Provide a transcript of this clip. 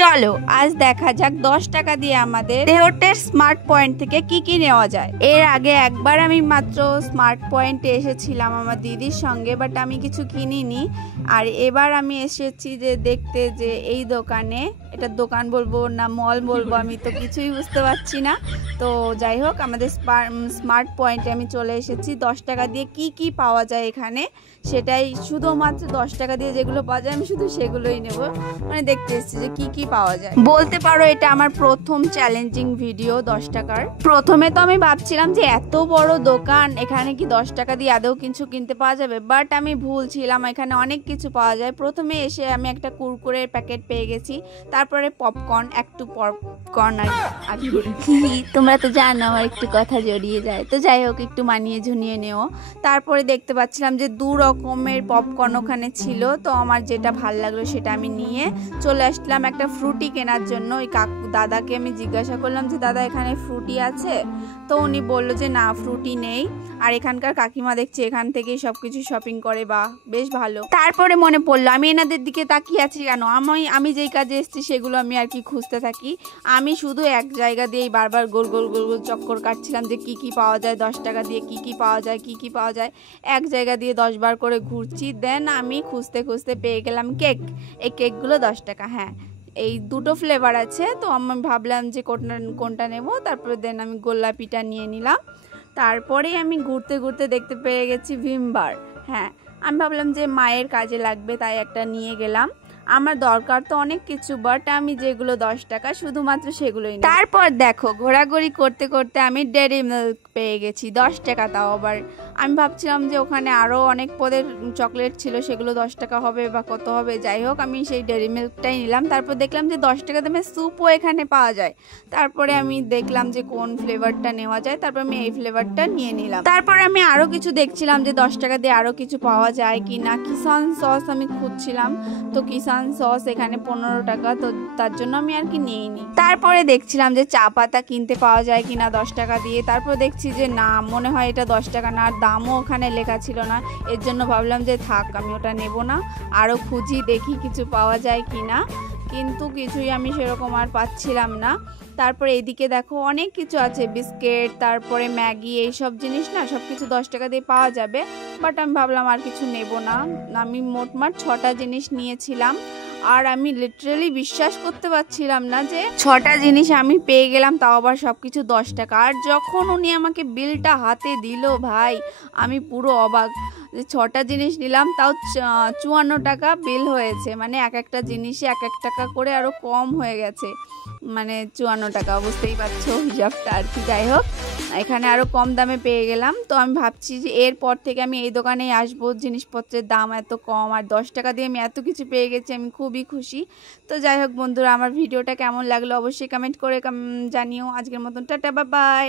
চলো আজ দেখা যাক 10 টাকা দিয়ে আমাদের দেহটের স্মার্ট পয়েন্ট থেকে কি কি নেওয়া যায়। এর আগে একবার আমি মাত্র স্মার্ট পয়েন্টে এসেছিলাম আমার দিদির সঙ্গে, বাট আমি কিছু কিনিনি। আর এবার আমি এসেছি যে দেখতে যে এই দোকানে, এটা দোকান বলবো না মল বলবো আমি তো কিছুই বুঝতে পারছি না। তো যাই হোক, আমাদের স্মার্ট পয়েন্টে আমি চলে এসেছি। 10 টাকা দিয়ে কি কি পাওয়া যায় এখানে সেটাই, শুধুমাত্র 10 টাকা দিয়ে যেগুলো পাওয়া যায় আমি শুধু সেগুলোই নেব। মানে দেখতে এসেছি যে কি কি পাওয়া যায়। বলতে পারো এটা আমার প্রথম চ্যালেঞ্জিং ভিডিও 10 টাকার। প্রথমে তো আমি ভাবছিলাম যে এত বড় দোকান, এখানে কি 10 টাকা দিয়ে আদৌ কিছু কিনতে পাওয়া যাবে, বাট আমি ভুল ছিলাম, এখানে অনেক কিছু পাওয়া যায়। প্রথমে এসে আমি একটা কুরকুরের প্যাকেট পেয়ে গেছি, তারপরে পপকর্ন, একটু পপকর্ন আর তোমরা তো জানো আমার একটু কথা জড়িয়ে যায়, তো যাই হোক একটু মানিয়ে ঝুনিয়ে নেও। তারপরে দেখতে পাচ্ছিলাম যে 2 রকমের পপকর্ন ওখানে ছিল, তো আমার যেটা ভালো লাগলো সেটা আমি নিয়ে চলে আসলাম একটা ফ্রুটি কেনার জন্য। ওই দাদাকে আমি জিজ্ঞাসা করলাম যে দাদা এখানে ফ্রুটি আছে, তো উনি বললো যে না ফ্রুটি নেই। আর এখানকার কাকিমা দেখছি এখান থেকেই সবকিছু শপিং করে, বা বেশ ভালো। তারপরে মনে পড়লো আমি এনাদের দিকে তাকিয়ে আছি কেন, আমি যেই কাজে এসেছি সেগুলো আমি আর কি খুঁজতে থাকি। আমি শুধু এক জায়গা দিয়েই বারবার গোল গোল গোল গোল চক্কর কাটছিলাম যে কি কি পাওয়া যায় 10 টাকা দিয়ে, কি কি পাওয়া যায় কি কি পাওয়া যায়। এক জায়গা দিয়ে 10 বার করে ঘুরছি। দেন আমি খুঁজতে খুঁজতে পেয়ে গেলাম কেক। এই কেকগুলো 10 টাকা, হ্যাঁ এই 2টো ফ্লেভার আছে। তো আমি ভাবলাম যে কোনটা নেব, তারপরে দেন আমি গোলাপিটা নিয়ে নিলাম। তারপরে আমি ঘুরতে ঘুরতে দেখতে পেয়ে গেছি ভিমবার। হ্যাঁ আমি ভাবলাম যে মায়ের কাজে লাগবে তাই একটা নিয়ে গেলাম। আমার দরকার তো অনেক কিছু, বাট আমি যেগুলো 10 টাকা শুধুমাত্র সেগুলোই। তারপর দেখো ঘোরাঘুরি করতে করতে আমি ডেয়ারি মিল্ক পেয়ে গেছি 10 টাকা, তাও আবার। আমি ভাবছিলাম যে ওখানে আরও অনেক পদের চকলেট ছিল, সেগুলো 10 টাকা হবে বা কত হবে। যাই হোক আমি সেই ডেয়ারি মিল্কটাই নিলাম। তারপর দেখলাম যে 10 টাকা দামে স্যুপও এখানে পাওয়া যায়। তারপরে আমি দেখলাম যে কোন ফ্লেভারটা নেওয়া যায়, তারপর আমি এই ফ্লেভারটা নিয়ে নিলাম। তারপরে আমি আরও কিছু দেখছিলাম যে 10 টাকা দিয়ে আরও কিছু পাওয়া যায় কি না। কিষান সস আমি খুঁজছিলাম, তো কিষান সস এখানে 15 টাকা, তো তার জন্য আমি আর কি নিইনি। তারপরে দেখছিলাম যে চা পাতা কিনতে পাওয়া যায় কিনা 10 টাকা দিয়ে। তারপর দেখছি যে না, মনে হয় এটা 10 টাকা না, আর দামও ওখানে লেখা ছিল না। এর জন্য ভাবলাম যে থাক আমি ওটা নেব না, আরও খুঁজি দেখি কিছু পাওয়া যায় কিনা, কিন্তু কিছুই আমি সেরকম আর পাচ্ছিলাম না। তারপরে এদিকে দেখো অনেক কিছু আছে, বিস্কিট, তারপরে ম্যাগি, এইসব জিনিস না সব কিছু 10 টাকা দিয়ে পাওয়া যাবে, বাট আমি ভাবলাম আর কিছু নেব না। আমি মোটমাট 6টা জিনিস নিয়েছিলাম, আর আমি লিটারালি বিশ্বাস করতে পারছিলাম না যে 6টা জিনিস আমি পেয়ে গেলাম, তাও আবার সব কিছু 10 টাকা। আর যখন উনি আমাকে বিলটা হাতে দিল ভাই, আমি পুরো অবাক যে 6টা জিনিস নিলাম, তাও 54 টাকা বিল হয়েছে। মানে এক একটা জিনিসে 1 টাকা করে আরও কম হয়ে গেছে, মানে 54 টাকা, বুঝতেই পারছো হিসাবটা আর কি। যাই হোক এখানে আরও কম দামে পেয়ে গেলাম। তো আমি ভাবছি যে এরপর থেকে আমি এই দোকানেই আসবো, জিনিসপত্রের দাম এত কম আর 10 টাকা দিয়ে আমি এত কিছু পেয়ে গেছি, আমি খুবই খুশি। তো যাই হোক বন্ধুরা, আমার ভিডিওটা কেমন লাগলো অবশ্যই কমেন্ট করে জানিও। আজকের মতন টাটা, বাই বাই।